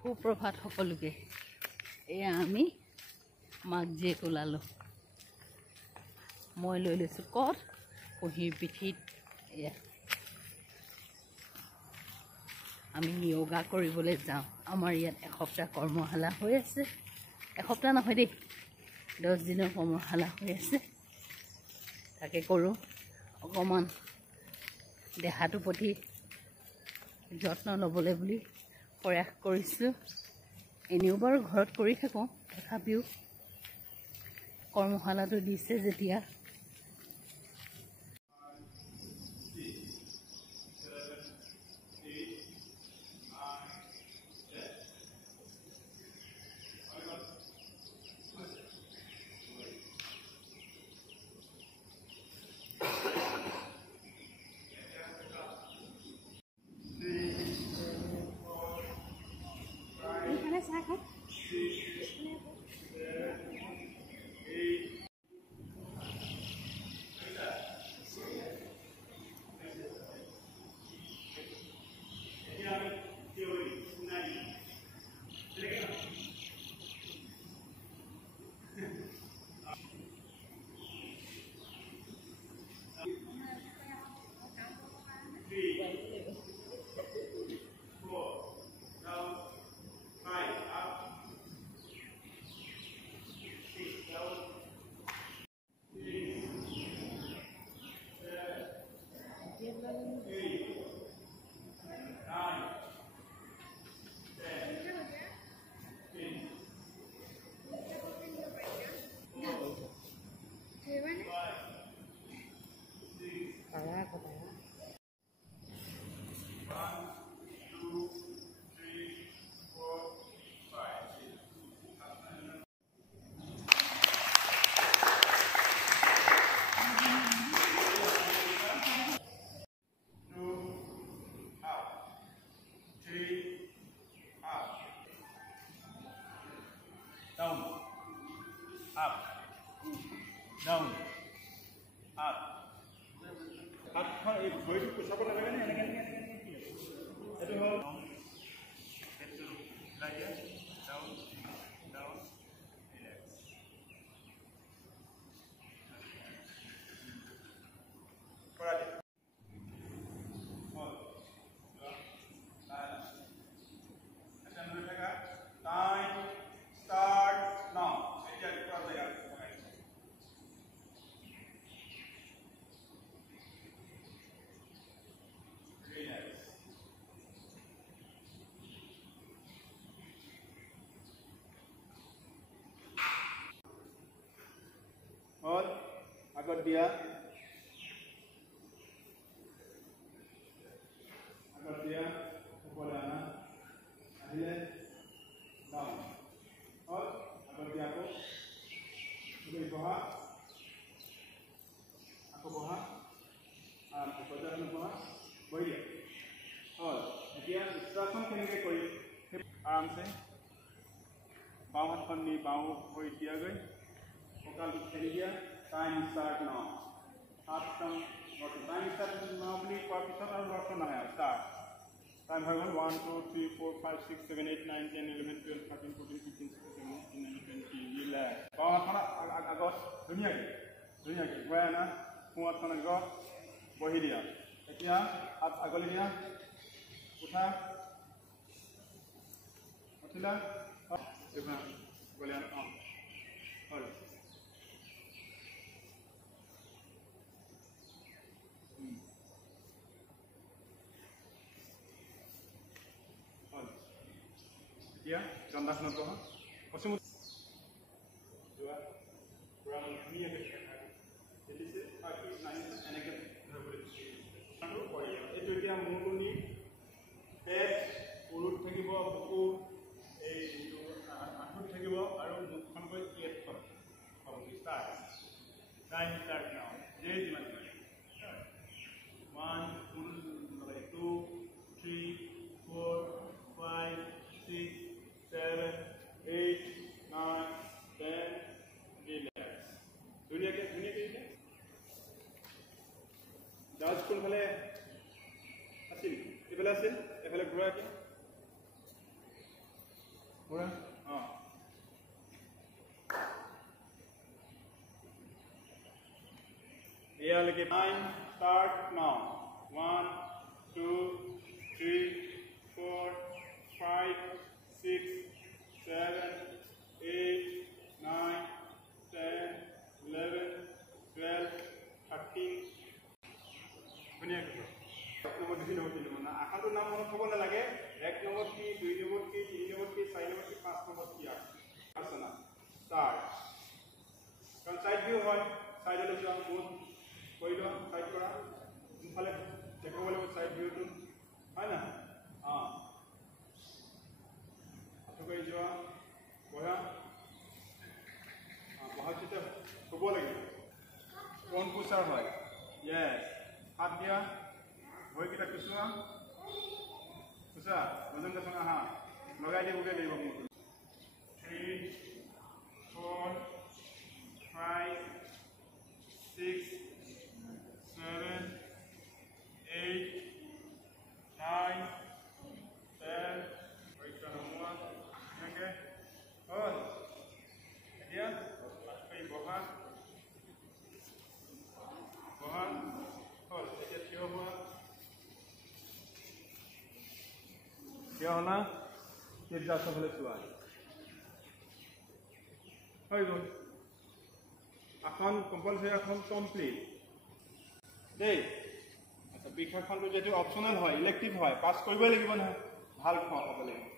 সুপ্ৰভাত সকলোকে। এয়া আমি মাক জীয়েক ওলালোঁ। মই লৈ লৈছোঁ ক'ত কুঁহিৰ পিঠিত। এয়া আমি য়োগা কৰিবলৈ যাওঁ। আমাৰ ইয়াত এসপ্তাহ কৰ্মশালা হৈ আছে। এসপ্তাহ নহয় দেই, 10 দিনৰ কৰ্মশালা হৈ আছে। তাকে কৰোঁ। অকণমান দেহাটোৰ প্ৰতি যত্ন ল'বলৈ বুলি প্ৰয়াস কৰিছোঁ। এনেও বাৰু ঘৰত কৰি থাকোঁ, তথাপিও কৰ্মশালাটো দিছে যেতিয়া down, up, down, up. Up, ভৰিটো কুচাব লাগে নে এনেকৈ এইটো হ'ল লাগে ডাউন ডাউন ৰিলেক্স কৰা দে হ'ল আচ্ছা লৈ থাকা time start now. Ejja pura jagah relax. और agar dia ऊपर आना अहिले down और अगर dia को sudah bawah aku bawah ऊपर जाने बawah बढ़िया और dia इंस्ट्रक्शन केनेके करी आराम से बाव हाथ खन्नी बाव भरि दिया गई ककाल ठेली दिया टाइम स्टार्ट नाउ हाथ कम और टाइम स्टार्ट नाउ বুলি কোৱাৰ পিছত আৰু ৰখ নহয় স্টাৰ্ট টাইম হৈ গ'ল 1 2 3 4 5 6 7 8 9 10 11 12 13 14 15 16 17 18 19 20 ৰিলেক্স বাও হাতখন আগত ধুনীয়াকৈ গৈ আনা সোঁ হাতখন আগত বহি দিয়া এতিয়া হাত আগলৈ দিয়া উঠা উঠিলা গ'লে অঁ হ'ল এতিয়া চন্দাখনত বহা কচু যোৱা পুৰা ধুনীয়াকৈ দেখিছে এনেকৈ এইটো এতিয়া মূৰটো নি পেট উৰুত থাকিব বুকু এই আঁঠুত থাকিব আৰু মুখখনকৈ কেট কৰে হ'ব ষ্টাৰ্ট টাইম ষ্টাৰ্ট নাও যে যিমান 1 2 3 4 5 6 7 8 পুৰা অঁ এয়ালৈকে 9 ষ্টাৰ্ট নাও 1 2 3 4 5 6 7 8 9 10 11 12 13 ধুনীয়াকৈ এক নম্বৰ দুই নম্বৰ তিনি নম্বৰ আখৰটোৰ নাম মনত থ'ব নালাগে এক নম্বৰ কি দুই নম্বৰ কি তিনি নম্বৰ কি চাৰি নম্বৰ কি পাঁচ নম্বৰ কি আছে না ষ্টাৰ্ট কাৰণ চাইড ভিউ হয় চাইডলৈ যোৱা মুখ কৰি লোৱা চাইড কৰা সোনফালে দেখুৱাব লাগিব চাইড ভিউটো হয় না অঁ আঁঠু কৰি যোৱা বহা বহাৰ যেতিয়া থ'ব লাগিব কোন পুচাৰ হয় য়েছ হাত দিয়া ভৰিকেইটা খুচুৱা খুচা নতুন দেচোন আহা লগাই দিবগৈ লাগিব মোক 3 4 5 6 7 8 9 10 ভৰিকেইটা নমোৱা এনেকৈ হ'ল এতিয়া বহা বহা হ'ল এতিয়া থিয় হোৱা থিয় হ'লা তিৰ্জাসন হ'লে চোৱা হৈ গ'ল আসন কম্পালচৰি আসন কমপ্লিট দেই আচ্ছা বৃক্ষাসনটো যিহেতু অপশ্যনেল হয় ইলেক্টিভ হয় পাছ কৰিবই লাগিব নহয় ভাল খোৱা হ'ব লাগিব